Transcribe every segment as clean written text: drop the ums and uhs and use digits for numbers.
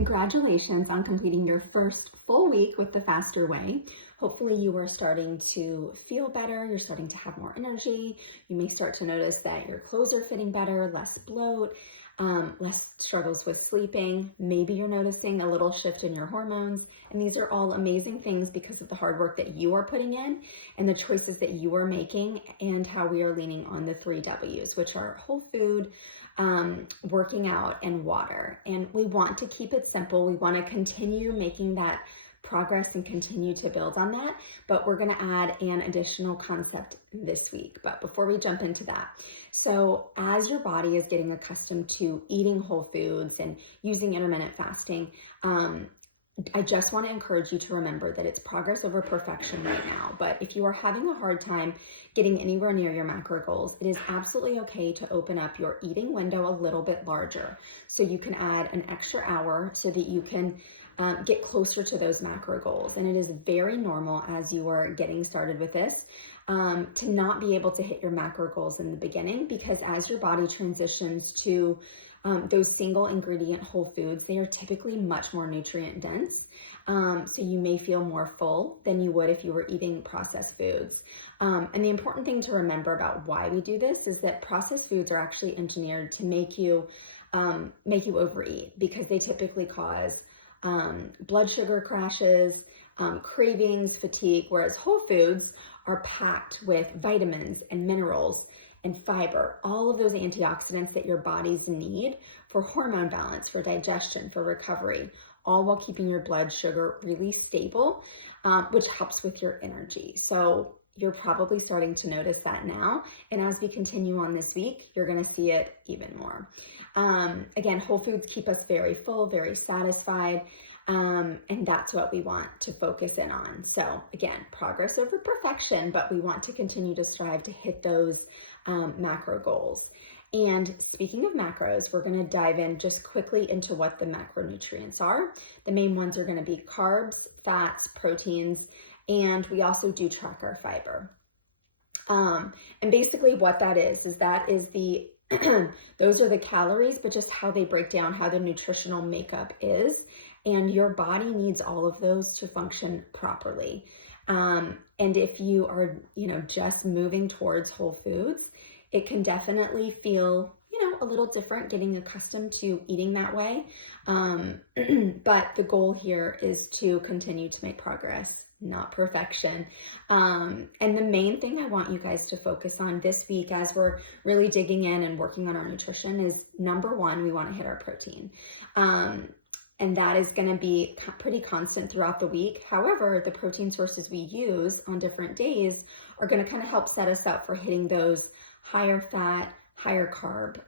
Congratulations on completing your first full week with the Faster Way. Hopefully you are starting to feel better, you're starting to have more energy. You may start to notice that your clothes are fitting better, less bloat, less struggles with sleeping. Maybe you're noticing a little shift in your hormones. And these are all amazing things because of the hard work that you are putting in and the choices that you are making and how we are leaning on the 3 W's, which are whole food, working out, and water. And we want to keep it simple. We want to continue making that progress and continue to build on that, but we're going to add an additional concept this week. But before we jump into that, so as your body is getting accustomed to eating whole foods and using intermittent fasting, I just want to encourage you to remember that it's progress over perfection right now. But if you are having a hard time getting anywhere near your macro goals, it is absolutely okay to open up your eating window a little bit larger. So you can add an extra hour so that you can get closer to those macro goals. And it is very normal as you are getting started with this to not be able to hit your macro goals in the beginning, because as your body transitions to those single ingredient whole foods, they are typically much more nutrient dense. So you may feel more full than you would if you were eating processed foods. And the important thing to remember about why we do this is that processed foods are actually engineered to make you overeat, because they typically cause blood sugar crashes, cravings, fatigue, whereas whole foods are packed with vitamins and minerals and fiber, all of those antioxidants that your bodies need for hormone balance, for digestion, for recovery, all while keeping your blood sugar really stable, which helps with your energy. So you're probably starting to notice that now. And as we continue on this week, you're going to see it even more. Again, whole foods keep us very full, very satisfied. And that's what we want to focus in on. So again, progress over perfection, but we want to continue to strive to hit those macro goals. And speaking of macros, we're going to dive in just quickly into what the macronutrients are. The main ones are going to be carbs, fats, proteins, and we also do track our fiber. And basically what that is the those are the calories, but just how they break down, how the nutritional makeup is. And your body needs all of those to function properly. And if you are, just moving towards whole foods, it can definitely feel, a little different getting accustomed to eating that way. But the goal here is to continue to make progress, not perfection. And the main thing I want you guys to focus on this week as we're really digging in and working on our nutrition is, number one, we want to hit our protein. And that is going to be pretty constant throughout the week. However, the protein sources we use on different days are going to kind of help set us up for hitting those higher fat, higher carb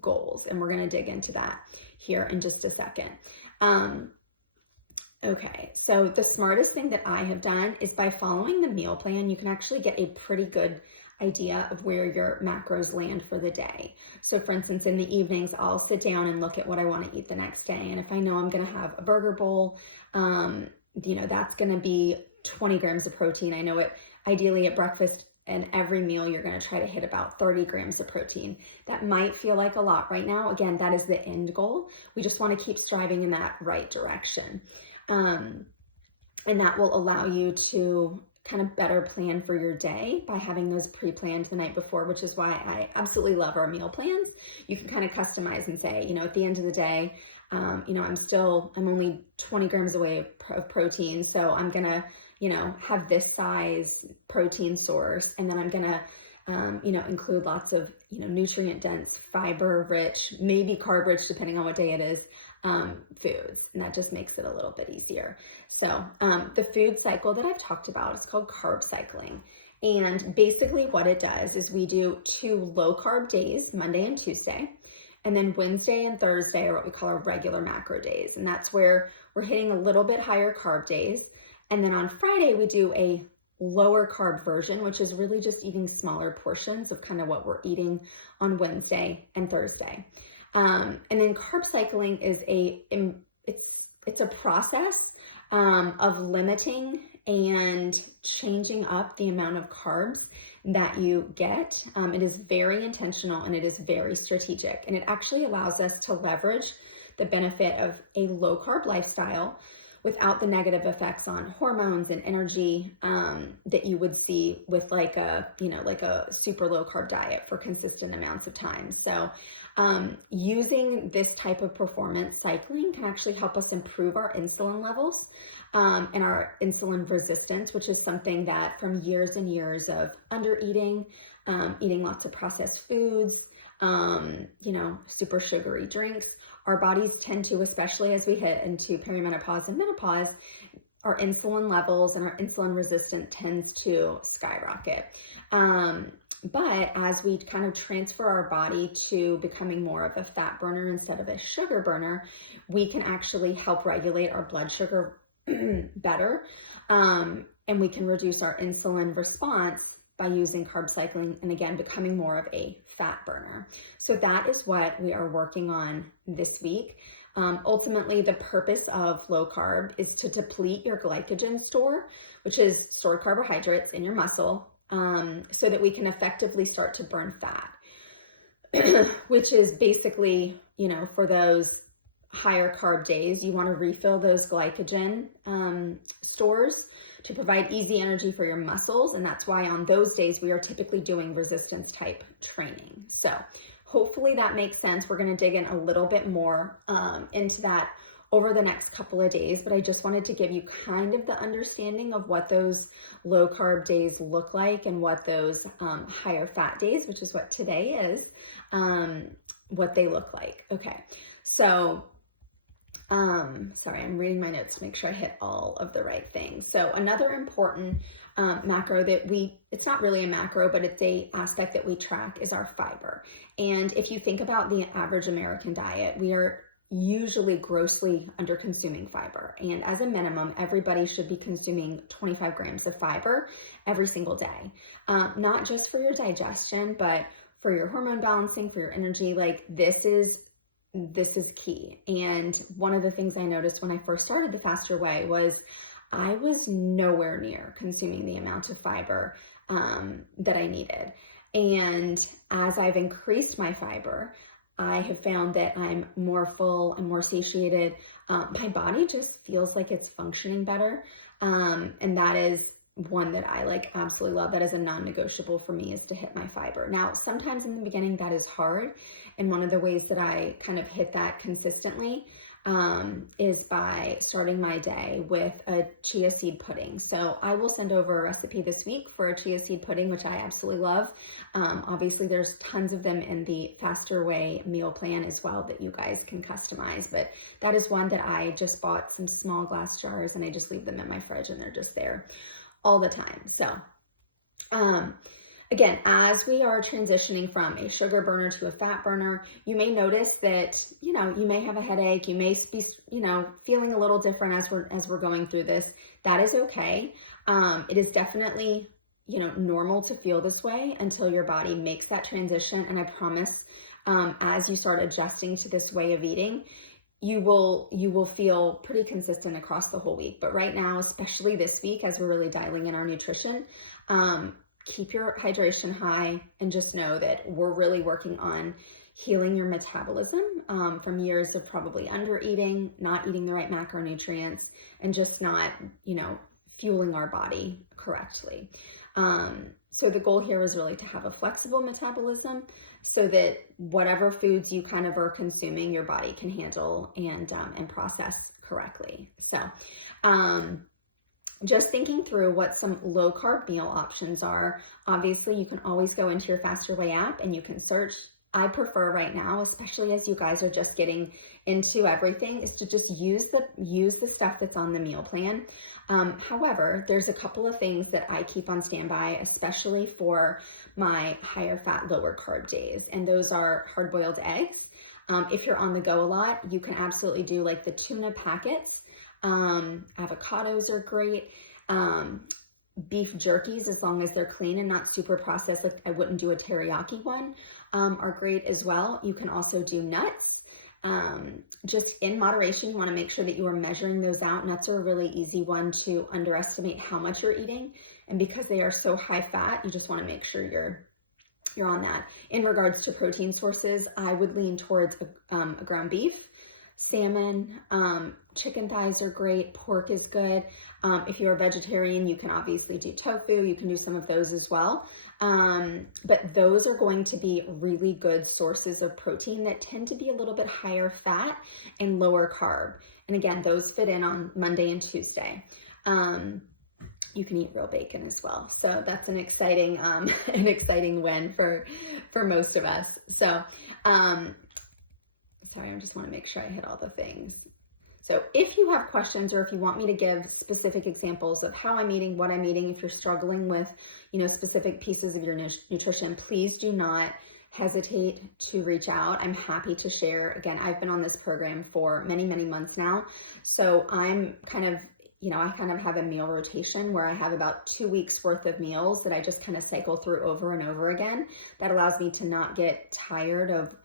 goals. And we're going to dig into that here in just a second. Okay, so the smartest thing that I have done is by following the meal plan, you can actually get a pretty good idea of where your macros land for the day. So for instance, in the evenings, I'll sit down and look at what I want to eat the next day. And if I know I'm going to have a burger bowl, that's going to be 20 grams of protein. I know it ideally at breakfast and every meal, you're going to try to hit about 30 grams of protein. That might feel like a lot right now. Again, that is the end goal. We just want to keep striving in that right direction. And that will allow you to kind of better plan for your day by having those pre-planned the night before, which is why I absolutely love our meal plans. You can kind of customize and say, at the end of the day, I'm only 20 grams away of protein. So I'm going to, have this size protein source. And then I'm going to, include lots of, nutrient dense, fiber rich, maybe carb rich, depending on what day it is, foods. And that just makes it a little bit easier. So the food cycle that I've talked about is called carb cycling. And basically what it does is we do 2 low carb days, Monday and Tuesday. And then Wednesday and Thursday are what we call our regular macro days. And that's where we're hitting a little bit higher carb days. And then on Friday, we do a lower carb version, which is really just eating smaller portions of kind of what we're eating on Wednesday and Thursday. And then carb cycling is it's a process of limiting and changing up the amount of carbs that you get. It is very intentional and it is very strategic, and it actually allows us to leverage the benefit of a low carb lifestyle without the negative effects on hormones and energy that you would see with like a, like a super low carb diet for consistent amounts of time. So using this type of performance cycling can actually help us improve our insulin levels and our insulin resistance, which is something that from years and years of under eating, eating lots of processed foods, super sugary drinks, our bodies tend to, especially as we hit into perimenopause and menopause, our insulin levels and our insulin resistance tends to skyrocket. But as we kind of transfer our body to becoming more of a fat burner instead of a sugar burner, we can actually help regulate our blood sugar better. And we can reduce our insulin response by using carb cycling and again, becoming more of a fat burner. So that is what we are working on this week. Ultimately, the purpose of low carb is to deplete your glycogen store, which is stored carbohydrates in your muscle, so that we can effectively start to burn fat, which is basically, for those higher carb days, you want to refill those glycogen stores to provide easy energy for your muscles. And that's why on those days, we are typically doing resistance type training. So hopefully that makes sense. We're going to dig in a little bit more into that over the next couple of days, but I just wanted to give you kind of the understanding of what those low carb days look like and what those higher fat days, which is what today is, what they look like. Okay, so sorry, I'm reading my notes to make sure I hit all of the right things. So another important macro that it's not really a macro, but it's a aspect that we track is our fiber. And if you think about the average American diet, we are usually grossly under consuming fiber. And as a minimum, everybody should be consuming 25 grams of fiber every single day. Not just for your digestion, but for your hormone balancing, for your energy. Like this is key. And one of the things I noticed when I first started the Faster Way was I was nowhere near consuming the amount of fiber that I needed. And as I've increased my fiber, I have found that I'm more full and more satiated. My body just feels like it's functioning better. And that is one that I absolutely love. That is a non-negotiable for me, is to hit my fiber. Now, sometimes in the beginning that is hard. And one of the ways that I kind of hit that consistently is by starting my day with a chia seed pudding. So I will send over a recipe this week for a chia seed pudding, which I absolutely love. Obviously there's tons of them in the Faster Way meal plan as well that you guys can customize, but that is one that I just bought some small glass jars and I just leave them in my fridge and they're just there all the time. So, again, as we are transitioning from a sugar burner to a fat burner, you may notice that, you may have a headache, you may be, feeling a little different as we're going through this. That is okay. It is definitely, normal to feel this way until your body makes that transition. And I promise, as you start adjusting to this way of eating, you will feel pretty consistent across the whole week. But right now, especially this week, as we're really dialing in our nutrition, keep your hydration high and just know that we're really working on healing your metabolism from years of probably under eating, not eating the right macronutrients, and just not, fueling our body correctly. So the goal here is really to have a flexible metabolism so that whatever foods you kind of are consuming, your body can handle and process correctly. So, just thinking through what some low carb meal options are. Obviously, you can always go into your Faster Way app and you can search. I prefer right now, especially as you guys are just getting into everything, is to just use the stuff that's on the meal plan. However, there's a couple of things that I keep on standby, especially for my higher fat, lower carb days. And those are hard-boiled eggs. If you're on the go a lot, you can absolutely do like the tuna packets. Avocados are great. Beef jerkies, as long as they're clean and not super processed, like I wouldn't do a teriyaki one, are great as well. You can also do nuts. Just in moderation, you want to make sure that you are measuring those out. Nuts are a really easy one to underestimate how much you're eating. And because they are so high fat, you just want to make sure you're on that. In regards to protein sources, I would lean towards a ground beef. salmon, chicken thighs are great, pork is good. If you're a vegetarian, you can obviously do tofu, you can do some of those as well. But those are going to be really good sources of protein that tend to be a little bit higher fat and lower carb. And again, those fit in on Monday and Tuesday. You can eat real bacon as well. So that's an exciting win for most of us. So, sorry, I just want to make sure I hit all the things. So if you have questions, or if you want me to give specific examples of how I'm eating, what I'm eating, if you're struggling with, specific pieces of your nutrition, please do not hesitate to reach out. I'm happy to share. Again, I've been on this program for many, many months now. So I'm kind of, I kind of have a meal rotation where I have about 2 weeks worth of meals that I just kind of cycle through over and over again. That allows me to not get tired of,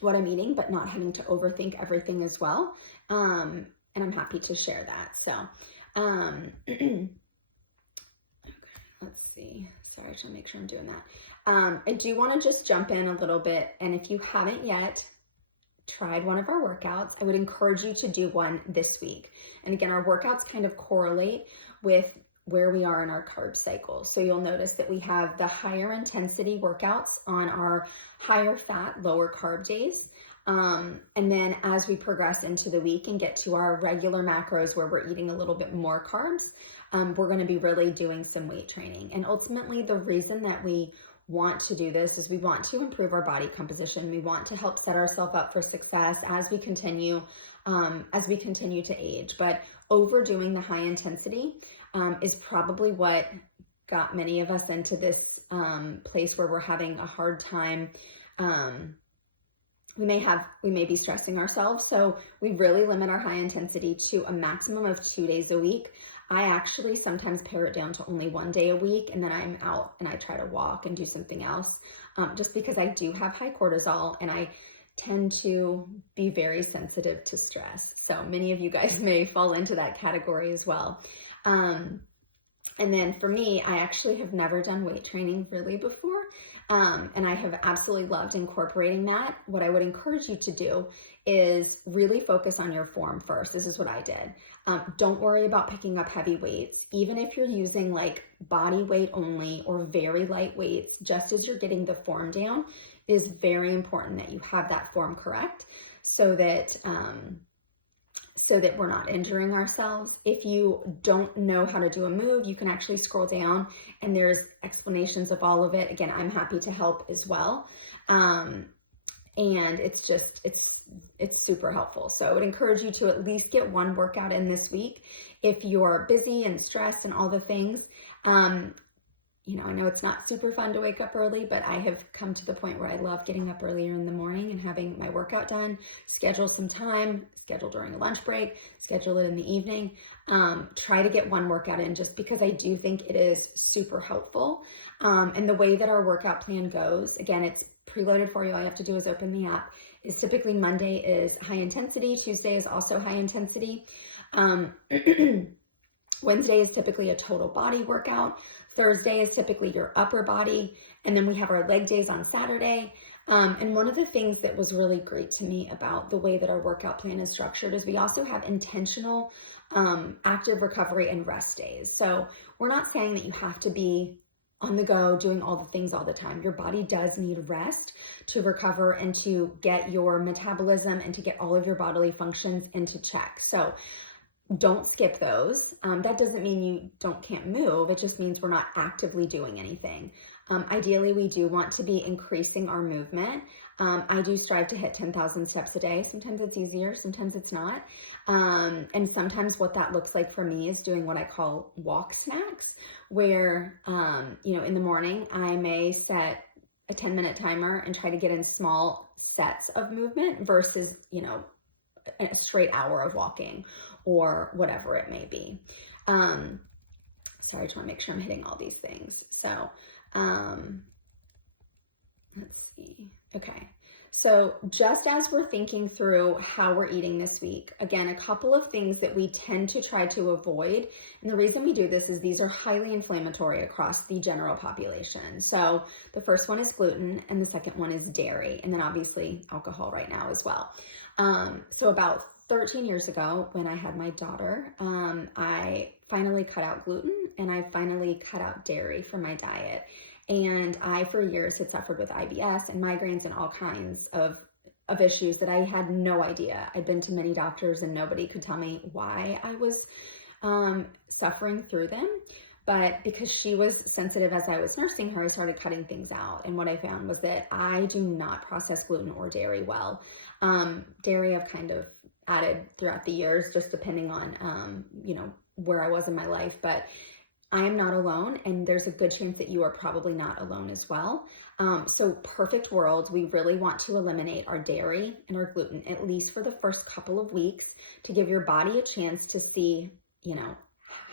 what I'm eating, but not having to overthink everything as well. And I'm happy to share that. So, okay, let's see. Sorry, I should make sure I'm doing that. I do want to just jump in a little bit. And if you haven't yet tried one of our workouts, I would encourage you to do one this week. And again, our workouts kind of correlate with where we are in our carb cycle. So you'll notice that we have the higher intensity workouts on our higher fat, lower carb days. And then as we progress into the week and get to our regular macros where we're eating a little bit more carbs, we're going to be really doing some weight training. And ultimately, the reason that we want to do this is we want to improve our body composition. We want to help set ourselves up for success as we continue to age. But overdoing the high intensity is probably what got many of us into this place where we're having a hard time. We may be stressing ourselves. So we really limit our high intensity to a maximum of 2 days a week. I actually sometimes pare it down to only 1 day a week, and then I'm out and I try to walk and do something else, just because I do have high cortisol and I tend to be very sensitive to stress. So many of you guys may fall into that category as well. And then for me, I actually have never done weight training really before. And I have absolutely loved incorporating that. What I would encourage you to do is really focus on your form first. This is what I did. Don't worry about picking up heavy weights. Even if you're using like body weight only or very light weights, just as you're getting the form down, it is very important that you have that form correct so that we're not injuring ourselves. If you don't know how to do a move, you can actually scroll down and there's explanations of all of it. Again, I'm happy to help as well. And it's super helpful. So I would encourage you to at least get one workout in this week. If you're busy and stressed and all the things, I know it's not super fun to wake up early, but I have come to the point where I love getting up earlier in the morning and having my workout done, schedule some time, schedule during a lunch break, schedule it in the evening. Try to get one workout in just because I do think it is super helpful. And the way that our workout plan goes, again, it's preloaded for you. All you have to do is open the app. Is typically Monday is high intensity. Tuesday is also high intensity. Wednesday is typically a total body workout. Thursday is typically your upper body. And then we have our leg days on Saturday. And one of the things that was really great to me about the way that our workout plan is structured is we also have intentional active recovery and rest days. So we're not saying that you have to be on the go doing all the things all the time. Your body does need rest to recover and to get your metabolism and to get all of your bodily functions into check. So don't skip those. That doesn't mean you can't move. It just means we're not actively doing anything. Ideally, we do want to be increasing our movement. I do strive to hit 10,000 steps a day. Sometimes it's easier, sometimes it's not. And sometimes what that looks like for me is doing what I call walk snacks, where, in the morning, I may set a 10-minute timer and try to get in small sets of movement versus, a straight hour of walking or whatever it may be. Sorry, I just want to make sure I'm hitting all these things. So, let's see. Okay. So, just as we're thinking through how we're eating this week, again, a couple of things that we tend to try to avoid. And the reason we do this is these are highly inflammatory across the general population. So, the first one is gluten, and the second one is dairy, and then obviously alcohol right now as well. So, about 13 years ago, when I had my daughter, I finally cut out gluten and I finally cut out dairy from my diet. And I, for years, had suffered with IBS and migraines and all kinds of issues that I had no idea. I'd been to many doctors and nobody could tell me why I was suffering through them. But because she was sensitive as I was nursing her, I started cutting things out. And what I found was that I do not process gluten or dairy well. Dairy I've kind of added throughout the years, just depending on, where I was in my life. But I am not alone, and there's a good chance that you are probably not alone as well. So perfect world, we really want to eliminate our dairy and our gluten, at least for the first couple of weeks, to give your body a chance to see,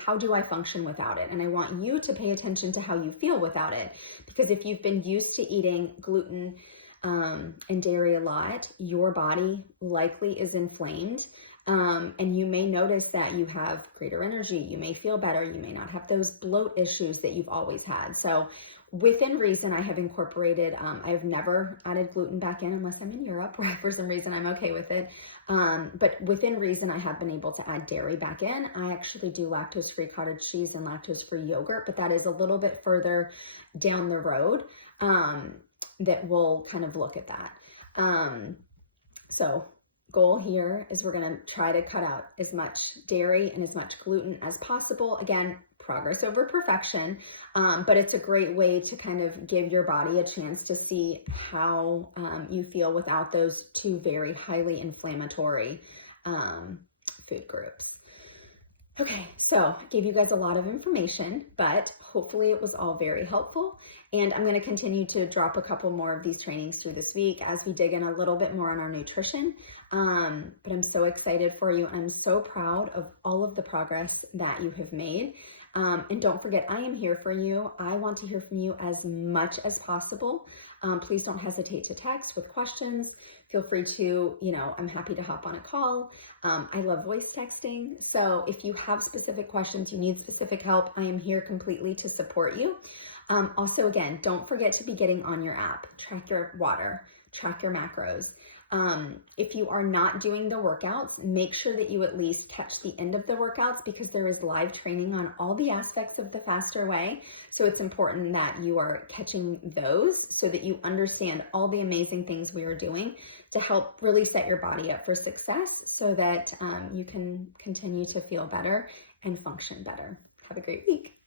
how do I function without it? And I want you to pay attention to how you feel without it, because if you've been used to eating gluten and dairy a lot, your body likely is inflamed. And you may notice that you have greater energy, you may feel better, you may not have those bloat issues that you've always had. So within reason, I have incorporated, I've never added gluten back in unless I'm in Europe, where for some reason I'm okay with it. But within reason, I have been able to add dairy back in. I actually do lactose-free cottage cheese and lactose-free yogurt, but that is a little bit further down the road that we'll kind of look at that. So goal here is we're going to try to cut out as much dairy and as much gluten as possible. Again, progress over perfection, but it's a great way to kind of give your body a chance to see how you feel without those two very highly inflammatory food groups. Okay, so I gave you guys a lot of information, but hopefully it was all very helpful. And I'm going to continue to drop a couple more of these trainings through this week as we dig in a little bit more on our nutrition. But I'm so excited for you. I'm so proud of all of the progress that you have made. And don't forget, I am here for you. I want to hear from you as much as possible. Please don't hesitate to text with questions. Feel free to, I'm happy to hop on a call. I love voice texting. So if you have specific questions, you need specific help, I am here completely to support you. Also, again, don't forget to be getting on your app. Track your water, track your macros. If you are not doing the workouts, make sure that you at least catch the end of the workouts, because there is live training on all the aspects of the faster way. So it's important that you are catching those so that you understand all the amazing things we are doing to help really set your body up for success so that you can continue to feel better and function better. Have a great week.